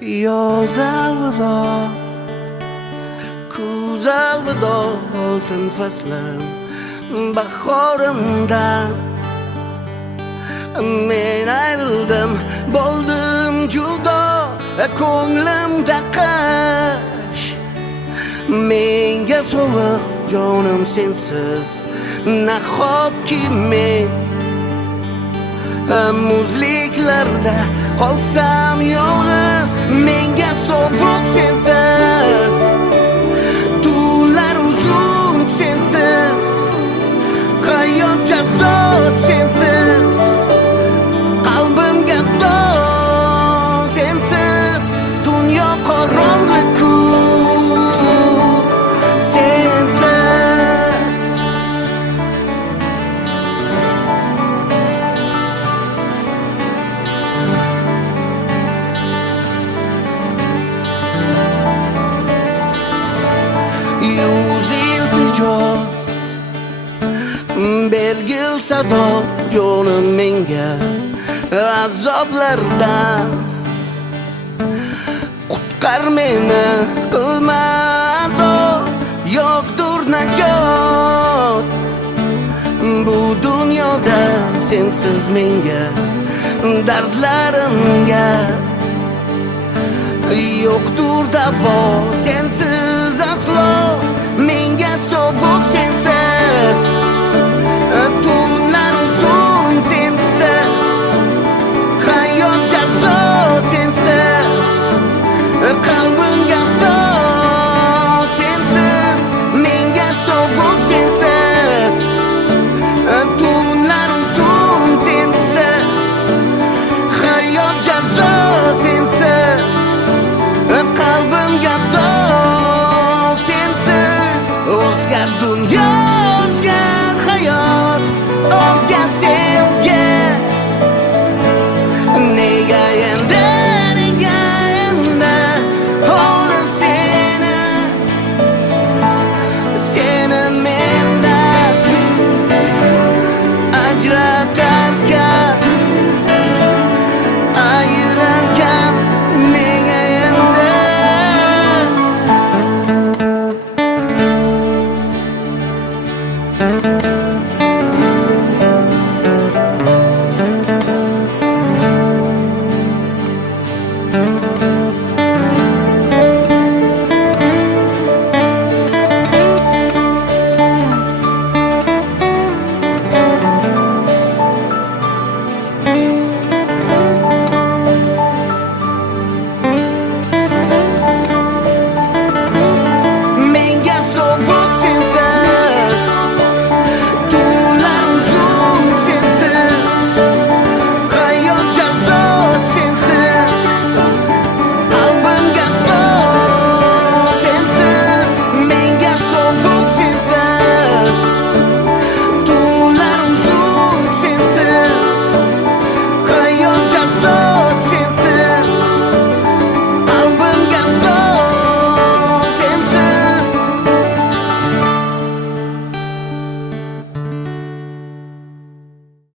Yoz alvido, kuz alvido, oltin faslim bahorimdan men ayrildim, bo'ldim judo, ko'nglimda qish. Menga sovuq jonim sensiz, nahotki men muzliklarda qolsam yolg'iz. Menga sovuq sensiz, tunlar uzun sensiz, hayot jazot sensiz, qalbimga dog' sensiz, dunyo qorong'i-ku sensiz. Yuz iltijo bergil sado jonim menga azoblardan, qutqar meni, qilma ado, yo'qdur najot bu dunyoda sensiz menga, dardlarimga yo'qdur davo sensiz aslo. Menga sovuq sensiz, tunlar uzun sensiz, hayot jazo sensiz, qalbimga dog' sensiz. Menga sovuq sensiz, tunlar uzun sensiz, hayot jazo sensiz, qalbimga dog' sensiz. O'zgar dunyo, o'zgar hayot, o'zgar sevgi. Nega endi, nega endi olib seni mendan ajratarkan, ayirarkan. Nega endi Thank you.